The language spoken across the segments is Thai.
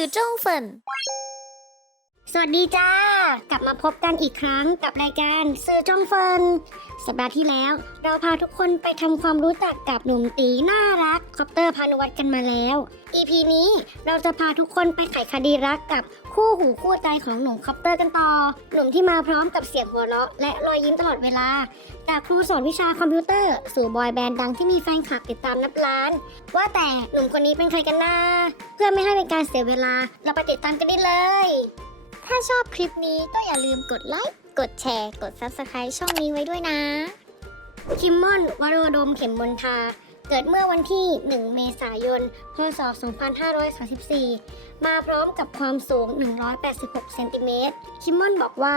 สื่อจ้งเฟิน สวัสดีจ้า กลับมาพบกันอีกครั้งกับรายการสื่อจ้องเฟินสัปดาห์ที่แล้ว เราพาทุกคนไปทำความรู้จักกับหนุ่มตีน่ารักคอปเตอร์พานุวัตรกันมาแล้ว EP นี้เราจะพาทุกคนไปไขคดีรักกับคู่หูคู่ใจของหนุ่มคอปเตอร์กันต่อ หนุ่มที่มาพร้อมกับเสียงหัวเราะและรอยยิ้มตลอดเวลา จากครูสอนวิชาคอมพิวเตอร์ สู่บอยแบนด์ดังที่มีแฟนคลับติดตามนับล้าน ว่าแต่หนุ่มคนนี้เป็นใครกันนะเพื่อไม่ให้เป็นการเสียเวลา เราไปติดตามกันได้เลย ถ้าชอบคลิปนี้ก็อย่าลืมกดไลค์ กดแชร์ กด Subscribe ช่องนี้ไว้ด้วยนะ คิมมอนวโรดมเข็มมนทา เกิดเมื่อวันที่ 1 เมษายน พศ 2534 มาพร้อมกับความสูง 186 เซนติเมตร คิมมอนบอกว่า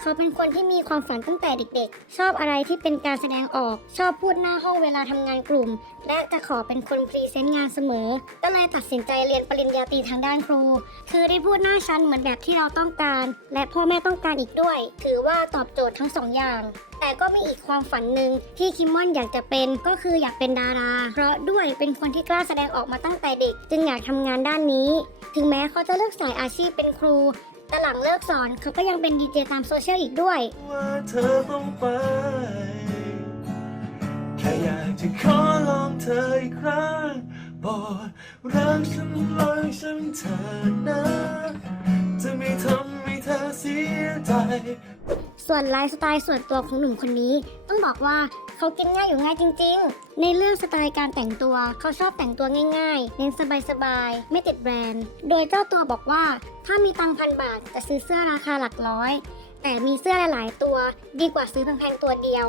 เขาเป็นคนที่มีความฝันตั้งแต่เด็กๆ ชอบอะไรที่เป็นการแสดงออก ชอบพูดหน้าห้องเวลาทำงานกลุ่ม และจะขอเป็นคนพรีเซนต์งานเสมอ ก็เลยตัดสินใจเรียนปริญญาตรีทางด้านครู คือได้พูดหน้าชั้นเหมือนแบบที่เราต้องการ และพ่อแม่ต้องการอีกด้วย ถือว่าตอบโจทย์ทั้งสองอย่าง แต่ก็มีอีกความฝันหนึ่งที่คิมมอนอยากจะเป็นก็คืออยากเป็นดารา เพราะด้วยเป็นคนที่กล้าแสดงออกมาตั้งแต่เด็ก จึงอยากทำงานด้านนี้ ถึงแม้เขาจะเลือกสายอาชีพเป็นครู แต่หลังเลิกสอนเขาก็ยังเป็นดีเจตามโซเชียลอีกด้วย ว่าเธอต้องไป แค่อยากจะขอลองเธออีกครั้งโปรดรักฉันลอยฉันเธอนะ จะไม่ทำให้เธอเสียใจ ส่วนไลฟ์สไตล์ส่วนตัวของหนุ่มคนนี้ ต้องบอกว่าเขากินง่ายอยู่ง่ายจริง ๆ ในเรื่องสไตล์การแต่งตัวเขาชอบแต่งตัวง่ายๆ เน้นสบายๆ ไม่ติดแบรนด์ โดยเจ้าตัวบอกว่า ถ้ามีตังค์พันบาทจะซื้อเสื้อราคาหลักร้อย แต่มีเสื้อหลายๆตัว ดีกว่าซื้อแพงๆตัวเดียว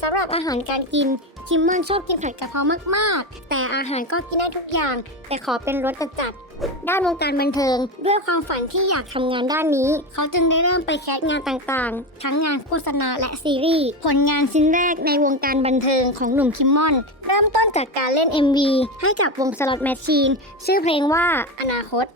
สำหรับอาหารการกิน คิมมอนชอบกินผัดกะเพรามากๆ แต่อาหารก็กินได้ทุกอย่าง แต่ขอเป็นรสจัดๆด้านวงการบันเทิง ด้วยความฝันที่อยากทำงานด้านนี้ เขาจึงได้เริ่มไปแคสงานต่างๆ ทั้งงานโฆษณาและซีรีส์ผลงานชิ้นแรกในวงการบันเทิงของหนุ่มคิมมอน เริ่มต้นจากการเล่น MV ให้กับวงสล็อตแมชชีน ชื่อเพลงว่าอนาคต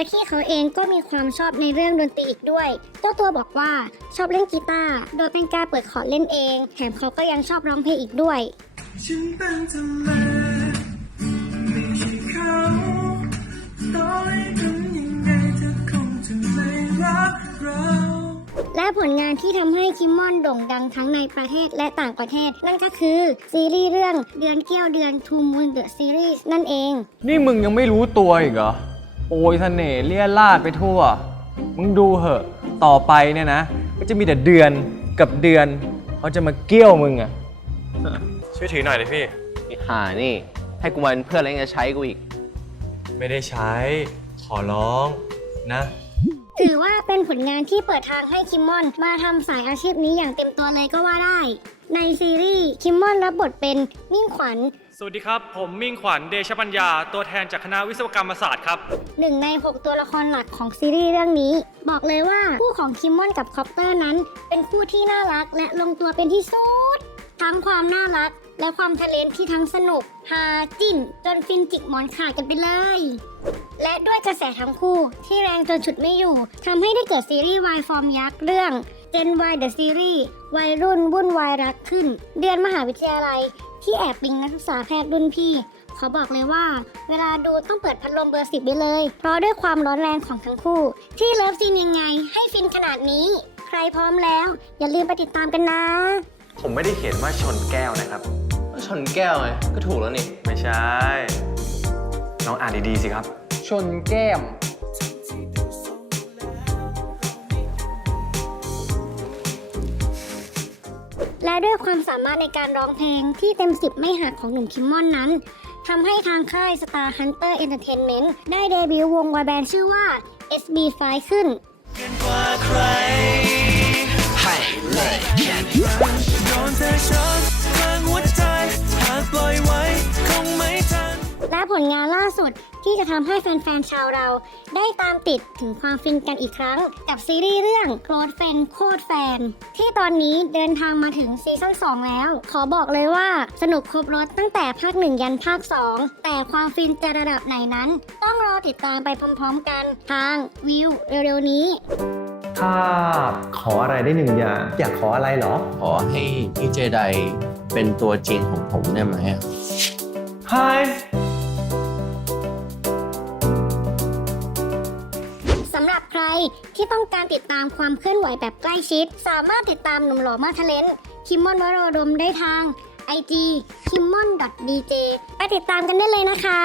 ยที่เขาเองก็มีความชอบในเรื่องดนตรีอีกด้วย เจ้าตัวบอกว่าชอบเล่นกีตาร์โดยเป็นการเปิดคอร์ดเล่นเอง แถมเขาก็ยังชอบร้องเพลงอีกด้วยฉันเป็นทำไมไม่ใช่เขาต่อให้ทำยังไงเธอคงจะไม่รักเราและผลงานที่ทำให้คิมมอนโด่งดังทั้งในประเทศและต่างประเทศ นั่นก็คือ ซีรีส์เรื่องเดือนเกี้ยวเดือน Two Moon The Series นั่นเอง นี่มึงยังไม่รู้ตัวอีกเหรอ โอยเสน่ห์เลี่ยราดไปทั่ว มึงดูเหอะต่อไปเนี่ยนะ ก็จะมีแต่เดือนกับเดือนเขาจะมาเกี้ยวมึงอะช่วยถือหน่อยเลยพี่ ไอ้ห่านี่ ให้กูมาเป็นเพื่อนแล้วยังจะใช้กูอีก ไม่ได้ใช้ ขอร้องนะ ถือว่าเป็นผลงานที่เปิดทางให้คิมมอนมาทำสายอาชีพนี้อย่างเต็มตัวเลยก็ว่าได้ ในซีรีส์คิมมอนรับบทเป็นมิ่งขวัญ สวัสดีครับ ผมมิ่งขวัญเดชปัญญา ตัวแทนจากคณะวิศวกรรมศาสตร์ครับ หนึ่งใน 6 ตัวละครหลักของซีรีส์เรื่องนี้ บอกเลยว่าคู่ของคิมมอนกับคอปเตอร์นั้น เป็นคู่ที่น่ารักและลงตัวเป็นที่สุด ทั้งความน่ารัก และความทะเลนที่ทั้งสนุกฮาจิ้นจนฟินจิกหมอนขาดกันไปเลย และด้วยกระแสทั้งคู่ที่แรงจนฉุดไม่อยู่ทำให้ได้เกิดซีรีส์วายฟอร์มยักษ์เรื่อง Gen Y The Series วัยรุ่นวุ่นวายรักขึ้น เดือนมหาวิทยาลัย ที่แอบปิงนักศึกษาแพทย์รุ่นพี่เขาบอกเลยว่า เวลาดูต้องเปิดพัดลมเบอร์สิบไปเลย เพราะด้วยความร้อนแรงของทั้งคู่ ที่เลิฟซีนยังไง ให้ฟินขนาดนี้ ใครพร้อมแล้ว อย่าลืมไปติดตามกันนะ ผมไม่ได้เขียนว่าชนแก้วนะครับ ชนแก้วไงก็ถูกแล้วนี่ ไม่ใช่ลองอ่านดีๆสิครับ ชนแก้ม และด้วยความสามารถในการร้องเพลงที่เต็มสิบไม่หักของหนุ่มคิมมอนนั้นทำให้ทางค่าย Star Hunter Entertainment ได้เดบิวต์วงวายแบนด์ชื่อว่า SB5 ขึ้นและผลงานล สุดที่จะทำให้แฟนๆชาวเรา ได้ตามติดถึงความฟินกันอีกครั้ง กับซีรีส์เรื่องโ o ดแฟนโคตรแฟน ที่ตอนนี้เดินทางมาถึงซีซั่น2 แล้ว ขอบอกเลยว่าสนุกครบรถตั้งแต่ภาค 1 ยันภาค 2 แต่ความฟินจะระดับไหนนั้น ต้องรอติดตามไปพร้อมๆกันทางวิวเร็วๆนี้ถ้าขออะไรได้หนึ่งอย่าง อยากขออะไรเหรอ ขอให้พี่เจไดเป็นตัวจริงของผมได้ไหมอะ Hi สำหรับใครที่ต้องการติดตามความเคลื่อนไหวแบบใกล้ชิด สามารถติดตามหนุ่มหล่อมาทะเลนคิมมอนวโรดมได้ทาง IG k i m m o n dj ไปติดตามกันได้เลยนะคะ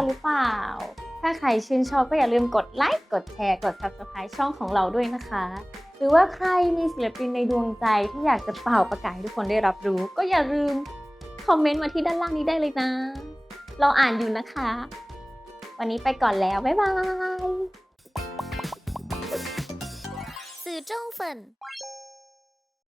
กันหรือเปล่า ถ้าใครชื่นชอบก็อย่าลืมกดไลค์กดแชร์กด subscribe ช่องของเราด้วยนะคะ หรือว่าใครมีศิลปินในดวงใจที่อยากจะเป่าประกาศให้ทุกคนได้รับรู้ ก็อย่าลืมคอมเมนต์มาที่ด้านล่างนี้ได้เลยนะ เราอ่านอยู่นะคะ วันนี้ไปก่อนแล้ว บ๊ายบายสื่อจงเฟิน